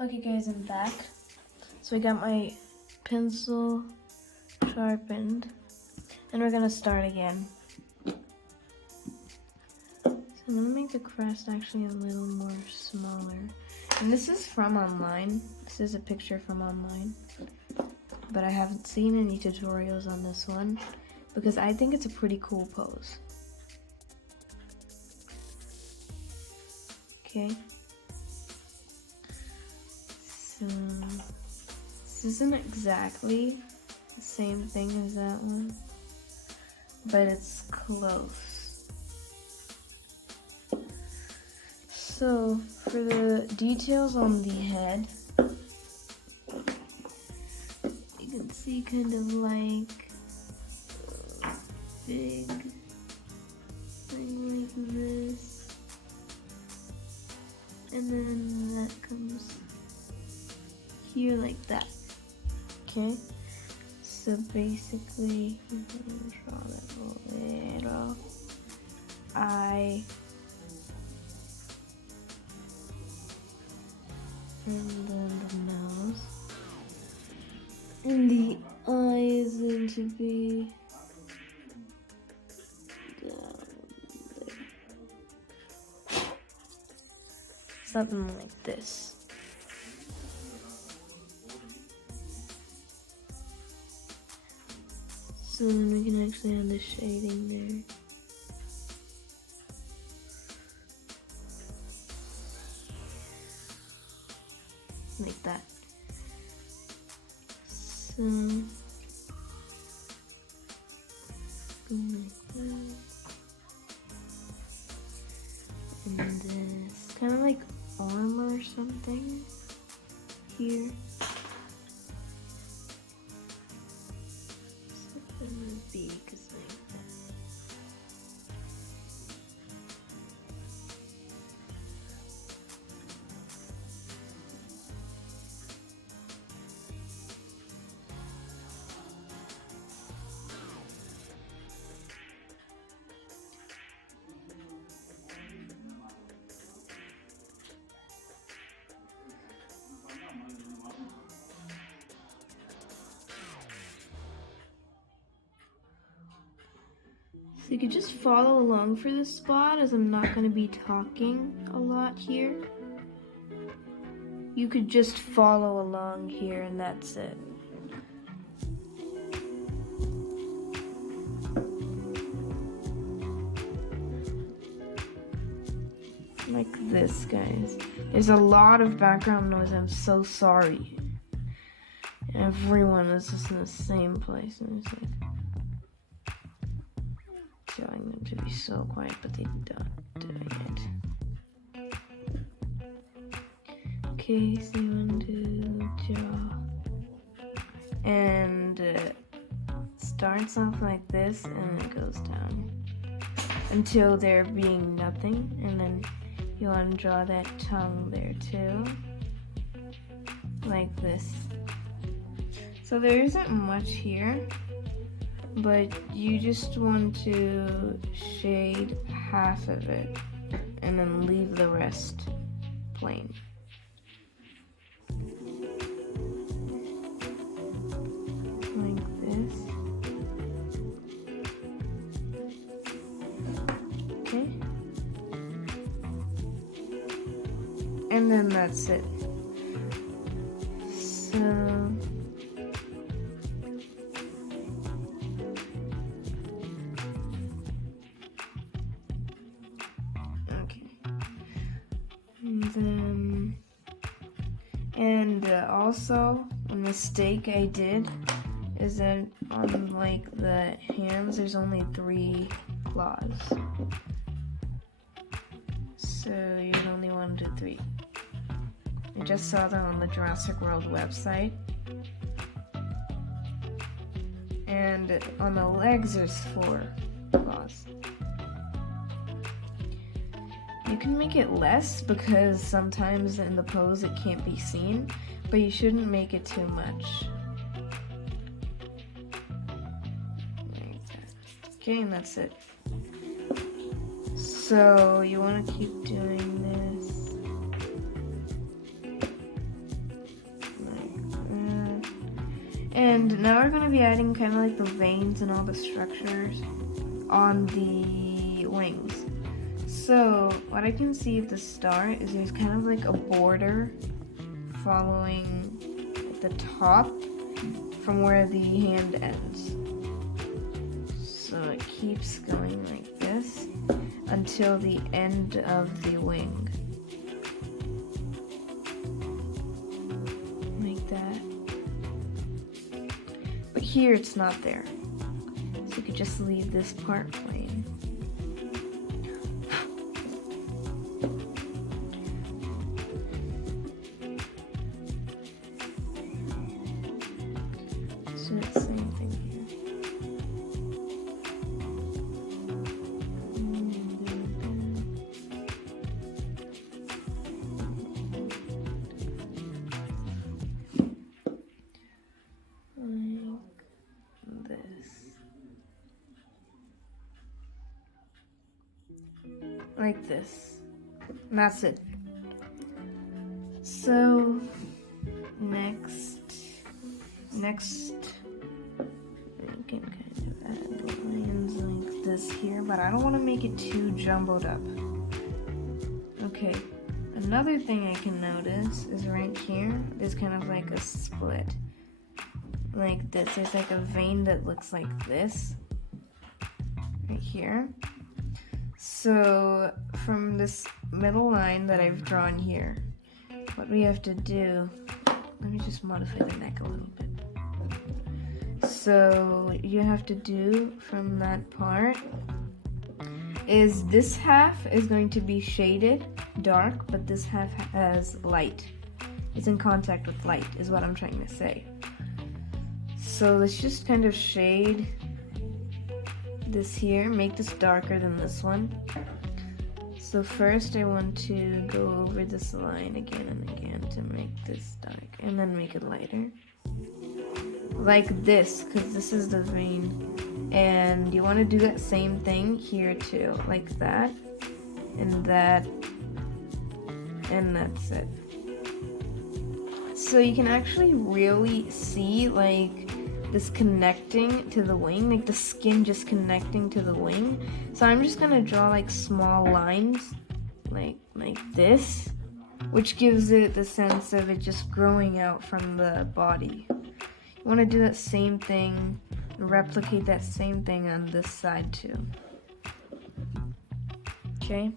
Okay guys, I'm back. So I got my pencil sharpened and we're gonna start again. So I'm gonna make the crest actually a little more smaller. And this is from online. This is a picture from online. But I haven't seen any tutorials on this one because I think it's a pretty cool pose. Okay. So this isn't exactly the same thing as that one, but it's close. So for the details on the head, you can see kind of like a big thing like this, and then that comes here like that. Okay, so basically I'm gonna draw that little eye, and then the nose, and the eye is going to be down there, something like this. So then we can actually have the shading there. Like that. So, like that. And this, kind of like armor or something here. Big is like that. So you could just follow along for this spot, as I'm not going to be talking a lot here. You could just follow along here and that's it. Like this, guys. There's a lot of background noise, I'm so sorry. Everyone is just in the same place and it's like telling them to be so quiet, but they don't doing it. Okay, so you want to do the jaw. And it starts off like this and it goes down until there being nothing. And then you want to draw that tongue there too. Like this. So there isn't much here, but you just want to shade half of it and then leave the rest plain. Like this. Okay. And then that's it. So also, a mistake I did is that on like the hands, there's only 3 claws. So you only want to do 3. I just saw that on the Jurassic World website. And on the legs, there's 4 claws. You can make it less because sometimes in the pose it can't be seen, but you shouldn't make it too much. Like that. Okay, and that's it. So you want to keep doing this. And now we're going to be adding kind of like the veins and all the structures on the wings. So what I can see at the start is there's kind of like a border following the top from where the hand ends. So it keeps going like this until the end of the wing. Like that. But here it's not there. So you could just leave this part plain. So it's the same thing here. Like this. And that's it. So next we can kind of add lines like this here, but I don't want to make it too jumbled up. Okay, another thing I can notice is right here, there's kind of like a split. Like this, there's like a vein that looks like this. Right here. So from this middle line that I've drawn here, what we have to do, let me just modify the neck a little bit. So you have to do from that part is this half is going to be shaded dark, but this half has light. It's in contact with light is what I'm trying to say. So let's just kind of shade this here, make this darker than this one. So first I want to go over this line again and again to make this dark, and then make it lighter. Like this, because this is the vein. And you want to do that same thing here too, like that, and that, and that's it. So you can actually really see like this connecting to the wing, like the skin just connecting to the wing. So I'm just gonna draw like small lines, like this, which gives it the sense of it just growing out from the body. You wanna do that same thing, replicate that same thing on this side too. Okay?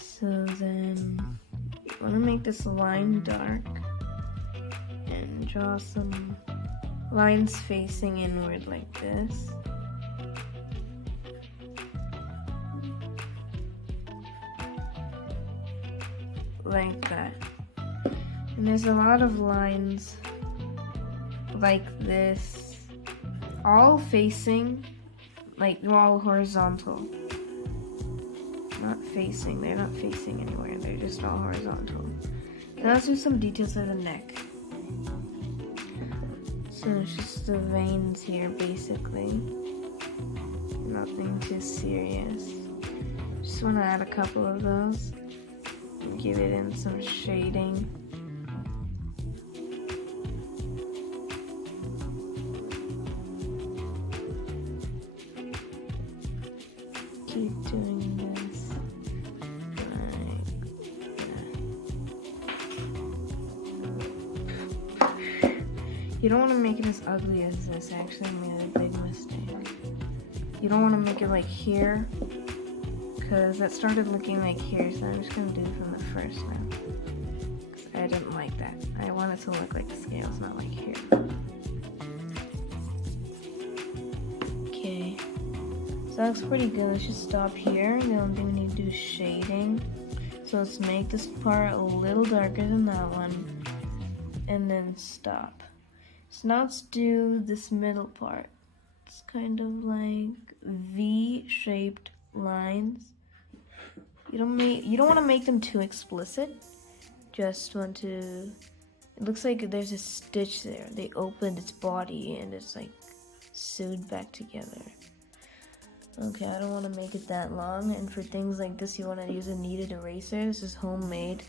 So then, you wanna make this line dark, and draw some lines facing inward like this. Like that. And there's a lot of lines like this, all facing, like all horizontal. Not facing, they're not facing anywhere, they're just all horizontal. Now let's do some details of the neck. So it's just the veins here, basically. Nothing too serious. Just want to add a couple of those. And give it in some shading. Keep doing this. You don't want to make it as ugly as this. I actually made a big mistake. You don't want to make it like here, because that started looking like here, so I'm just going to do it from the first now. Because I didn't like that. I want it to look like the scales, not like here. Okay. So that looks pretty good. Let's just stop here. The only thing we need to do is shading. So let's make this part a little darker than that one. And then stop. So now let's do this middle part. It's kind of like V-shaped lines. You don't want to make them too explicit. Just want to. It looks like there's a stitch there. They opened its body and it's like sewed back together. Okay, I don't want to make it that long. And for things like this, you want to use a kneaded eraser. This is homemade.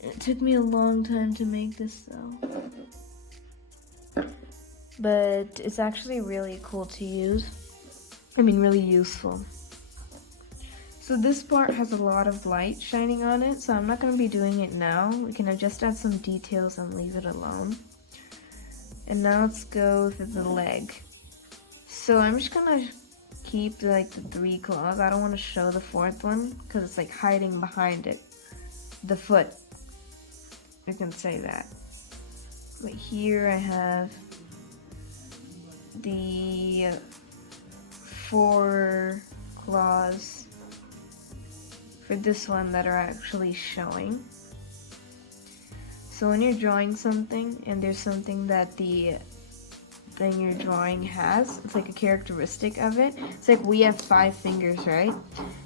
It took me a long time to make this though. But it's actually really cool to use. I mean, really useful. So this part has a lot of light shining on it, so I'm not going to be doing it now. We can just add some details and leave it alone. And now let's go to the leg. So I'm just going to keep like the 3 claws. I don't want to show the 4th one because it's like hiding behind it. The foot. You can say that. But here I have the 4 claws for this one that are actually showing. So when you're drawing something and there's something that the thing you're drawing has, it's like a characteristic of it. It's like we have 5 fingers, right?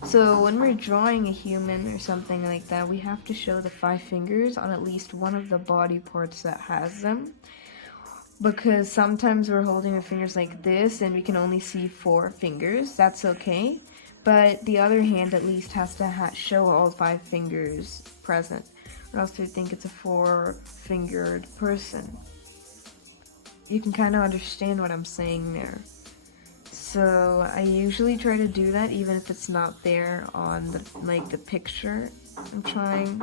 So when we're drawing a human or something like that, we have to show the 5 fingers on at least one of the body parts that has them. Because sometimes we're holding our fingers like this and we can only see 4 fingers. That's okay. But the other hand at least has to show all 5 fingers present, or else they think it's a 4-fingered person. You can kind of understand what I'm saying there. So I usually try to do that even if it's not there on the picture I'm trying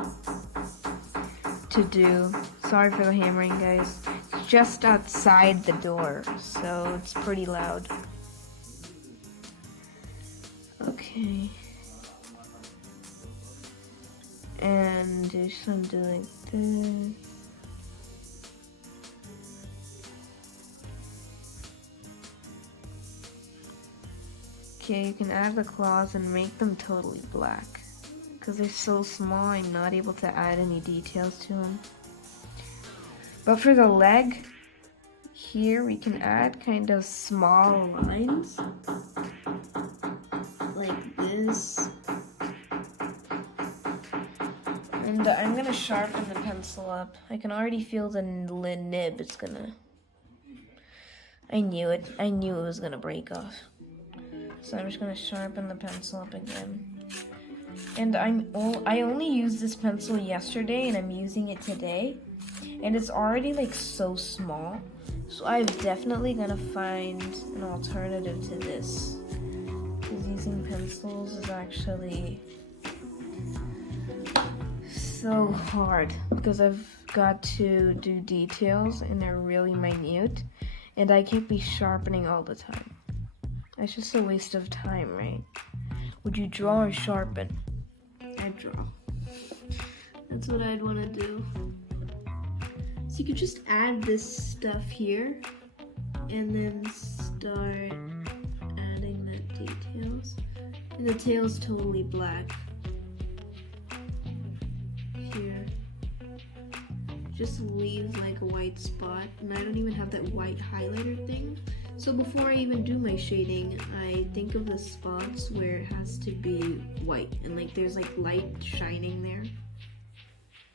to do. Sorry for the hammering, guys. It's just outside the door, so it's pretty loud. Okay. And do something like this. Okay, you can add the claws and make them totally black. Because they're so small, I'm not able to add any details to them. But for the leg, here we can add kind of small lines. Like this. And I'm gonna sharpen the pencil up. I can already feel the nib. It's gonna... I knew it. I knew it was gonna break off. So I'm just gonna sharpen the pencil up again. And I only used this pencil yesterday and I'm using it today. And it's already like so small. So I'm definitely gonna find an alternative to this. Because using pencils is actually so hard. Because I've got to do details and they're really minute. And I can't be sharpening all the time. That's just a waste of time, right? Would you draw or sharpen? I'd draw. That's what I'd want to do. So you could just add this stuff here and then start adding the details. And the tail's totally black. Here. Just leaves like a white spot, and I don't even have that white highlighter thing. So before I even do my shading, I think of the spots where it has to be white and like there's like light shining there.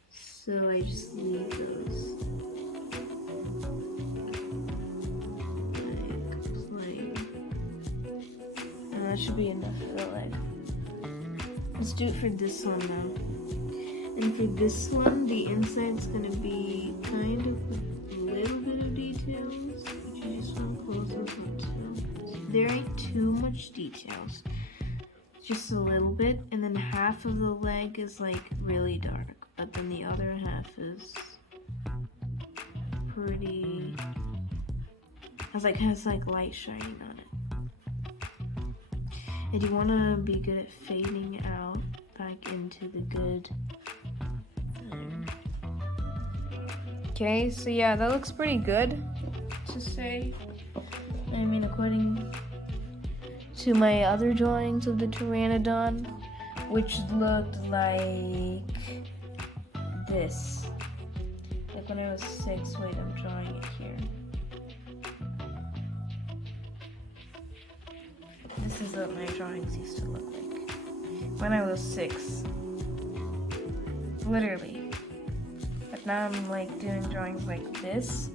So I just leave those. Like, and that should be enough for the leg. Let's do it for this one now. And for this one, the inside's gonna be kind of a little bit of details. Which I just want to close up onto. There ain't too much details. Just a little bit, and then half of the leg is like really dark, but then the other half is pretty, has like light shining on it. And you want to be good at fading out back into the good thing. Okay, so yeah, that looks pretty good to say. I mean, according to my other drawings of the Pteranadon, which looked like this. Like when I was 6, wait, I'm drawing it here. This is what my drawings used to look like when I was 6. Literally. But now I'm like doing drawings like this.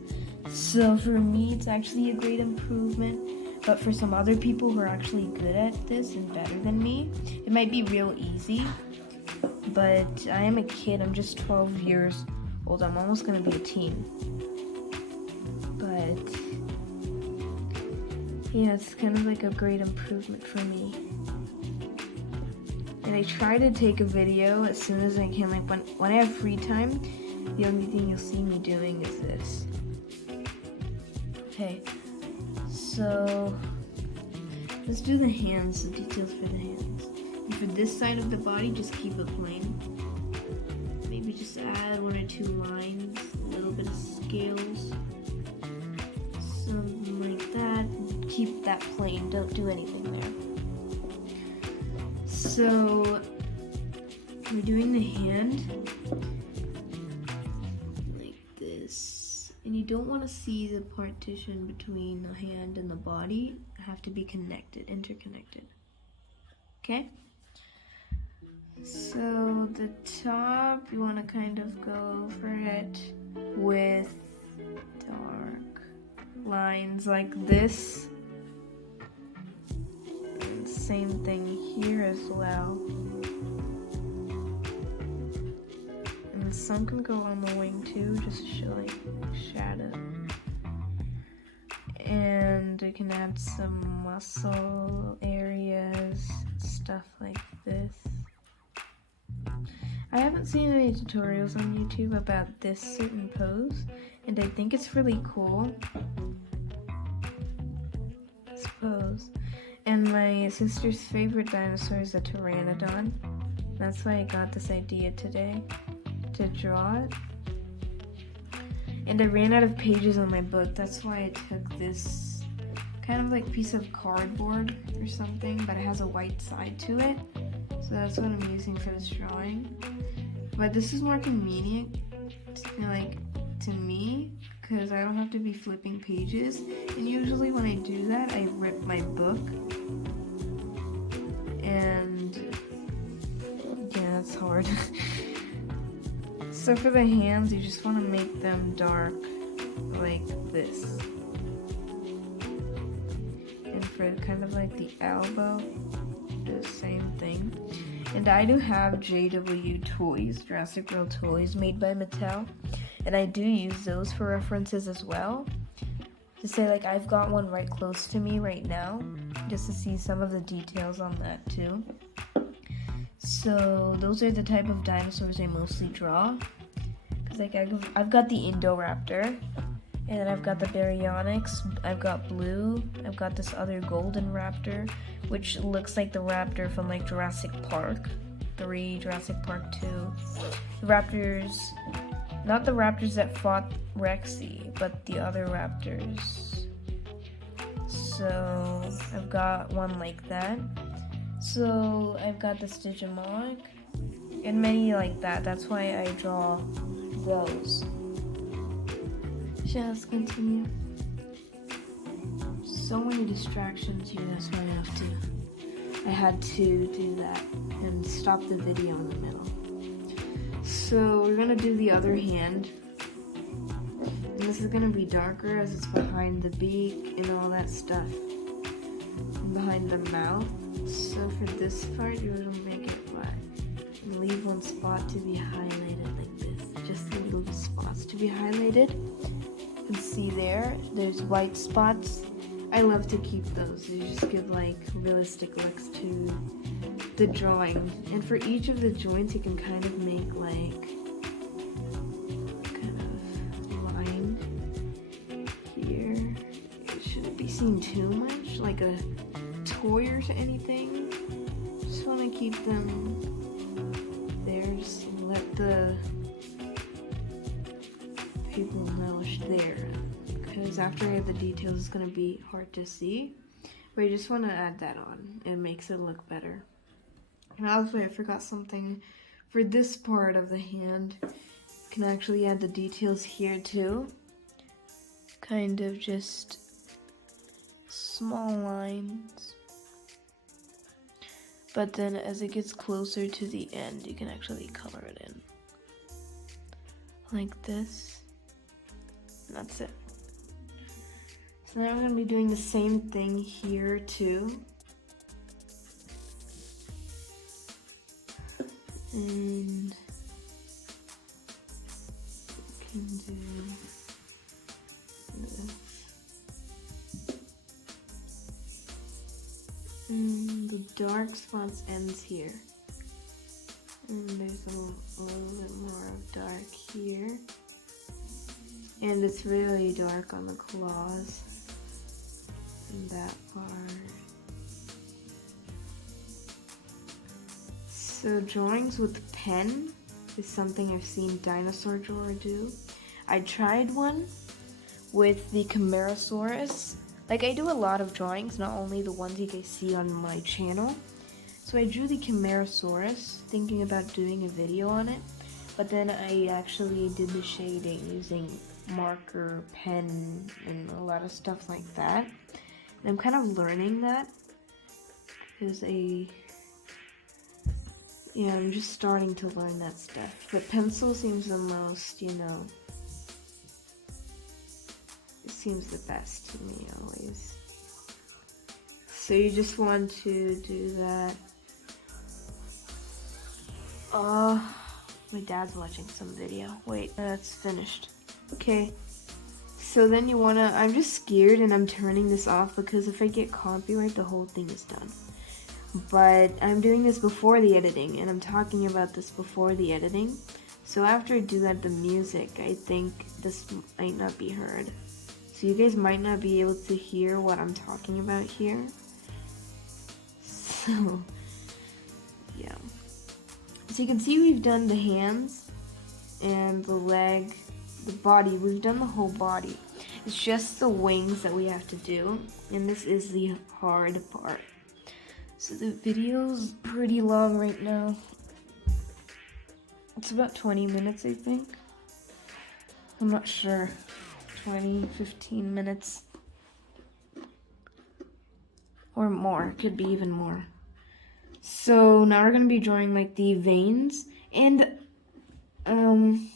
So for me, it's actually a great improvement. But for some other people who are actually good at this and better than me, it might be real easy. but I am a kid. I'm just 12 years old. I'm almost gonna be a teen. But yeah, it's kind of like a great improvement for me. And I try to take a video as soon as I can. Like when I have free time, the only thing you'll see me doing is this. Okay, so let's do the hands, the details for the hands. And for this side of the body, just keep it plain. Maybe just add 1 or 2 lines, a little bit of scales, something like that. Keep that plain, don't do anything there. So we're doing the hand like this. And you don't want to see the partition between the hand and the body. They have to be connected, interconnected. Okay? So the top, you want to kind of go over it with dark lines like this. And same thing here as well. And some can go on the wing too, just to show like shadow. And we can add some muscle areas, stuff like this. I haven't seen any tutorials on YouTube about this certain pose, and I think it's really cool. This pose. And my sister's favorite dinosaur is a Pteranadon. That's why I got this idea today, to draw it. And I ran out of pages on my book. That's why I took this kind of like piece of cardboard or something, but it has a white side to it. So that's what I'm using for this drawing. But this is more convenient, to me, because I don't have to be flipping pages. And usually when I do that, I rip my book. And yeah, it's hard. So for the hands, you just want to make them dark like this. And for kind of like the elbow, do the same thing. And I do have JW toys, Jurassic World toys made by Mattel. And I do use those for references as well. To say like I've got one right close to me right now, just to see some of the details on that too. So those are the type of dinosaurs I mostly draw. Cause like I've got the Indoraptor, and then I've got the Baryonyx, I've got Blue, I've got this other golden raptor, which looks like the raptor from like Jurassic Park 3, Jurassic Park 2. The raptors, not the raptors that fought Rexy, but the other raptors. So I've got one like that. So I've got the Stygimoloch and many like that. That's why I draw those. Just continue. So many distractions here, that's why I had to do that and stop the video in the middle. So we're gonna do the other hand. And this is gonna be darker as it's behind the beak and all that stuff. And behind the mouth. So for this part, you're gonna make it black. And leave one spot to be highlighted like this. Just the little spots to be highlighted. You can see there's white spots. I love to keep those. They just give like realistic looks to the drawing. And for each of the joints, you can kind of make like kind of line here. It shouldn't be seen too much, like a toy or anything. Just want to keep them there. Just let the people know there. Because after I have the details, it's going to be hard to see. But I just want to add that on. It makes it look better. And also, I forgot something. For this part of the hand, you can actually add the details here too. Kind of just small lines. But then as it gets closer to the end, you can actually color it in. Like this. And that's it. So now I'm going to be doing the same thing here too. And we can do this. And the dark spots ends here. And there's a little bit more of dark here. And it's really dark on the claws. And that part. So drawings with pen is something I've seen Dinosaur Drawer do. I tried one with the Chimerosaurus. Like, I do a lot of drawings, not only the ones you guys see on my channel. So I drew the Chimerosaurus, thinking about doing a video on it, but then I actually did the shading using marker, pen, and a lot of stuff like that. And I'm kind of learning that, because I'm just starting to learn that stuff. But pencil seems the most, it seems the best to me always. So you just want to do that. My dad's watching some video. Wait, that's finished. Okay. So then you wanna, I'm just scared and I'm turning this off because if I get copyright, the whole thing is done. But I'm doing this before the editing and I'm talking about this before the editing. So after I do that, the music, I think this might not be heard. So you guys might not be able to hear what I'm talking about here. So, yeah. So you can see we've done the hands and the leg, the body. We've done the whole body. It's just the wings that we have to do. And this is the hard part. So the video's pretty long right now. It's about 20 minutes, I think. I'm not sure. 20, 15 minutes. Or more. Could be even more. So now we're going to be drawing like the veins. And I'm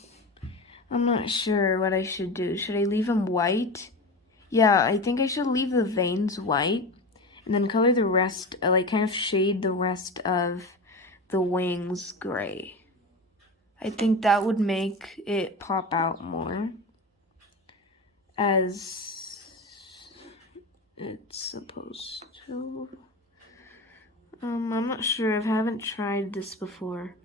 not sure what I should do. Should I leave them white? Yeah, I think I should leave the veins white. And then color the rest, like kind of shade the rest of the wings gray. I think that would make it pop out more as it's supposed to. I'm not sure, I haven't tried this before.